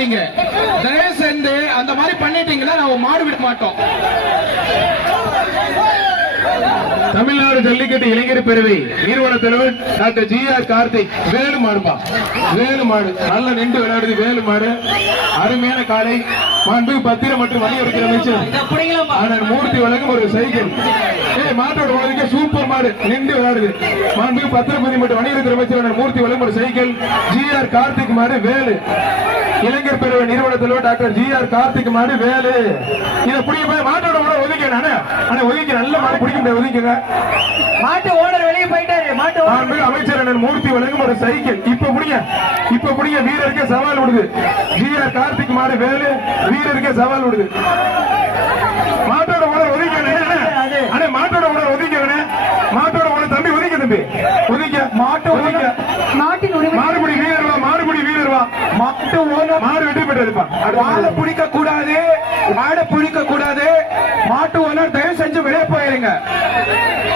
பண்றீங்க. தயவு செஞ்சு அந்த மாதிரி பண்ணிட்டீங்கன்னா நான் மாடு விட மாட்டோம். தமிழ்நாடு ஜல்லிக்கட்டு இளைஞர் பேரவை நிறுவன தலைவர் டாக்டர் ஜி.ஆர். கார்த்திக். வேலு மாடுப்பா, வேலு மாடு நல்ல நின்று விளையாடுது. வேலு மாடு அருமையான காலை. மாண்பு பத்திரம் மற்றும் வலியுறுத்தி அமைச்சர் மூர்த்தி வழங்கும் ஒரு சைக்கிள். மாட்டோட உலக சூப்பர் மாடு நின்று விளையாடுது. மாண்பு பத்திரப்பதி மற்றும் வலியுறுத்தி அமைச்சர் மூர்த்தி வழங்கும் ஒரு சைக்கிள். ஜி.ஆர். கார்த்திக் மாடு வேலு. இளைஞர் பேரவை நிறுவன தலைவர் டாக்டர் ஜி.ஆர். கார்த்திக் மாடு வேலு. இதை பிடிக்க மாட்டோட ஒதுக்க ஒதுக்கி நல்ல மாடு பிடிக்க முடியாது. ஒதுக்குங்க. மாட்டு ஓனர் வெளியே போயிட்டாரு. மாட்டு அமைச்சர் மூர்த்தி வழங்கும் ஒரு சைக்கிள். இப்ப புடிங்க வீரருக்கு சவால் விடுது. ஜி.ஆர். கார்த்திக் மாடு வேலு வீரருக்கு சவால் விடுது. மாட்டோட ஓனர் ஒதுக்க, மாட்டோட ஓனர் ஒதுக்க, மாட்டோட ஓனர் தம்பி ஒதுக்க, தம்பி ஒதுக்க. மாடுபடி வீரர் வா, மாடுபடி வீரர் வா. மாட்டு ஓனர் மாடு வெற்றி பெற்றதுப்பா. மாடை பிடிக்க கூடாது, மாடை பிடிக்க கூடாது. மாட்டு ஓனர் தயவு செஞ்சு வெளியே போயிருங்க.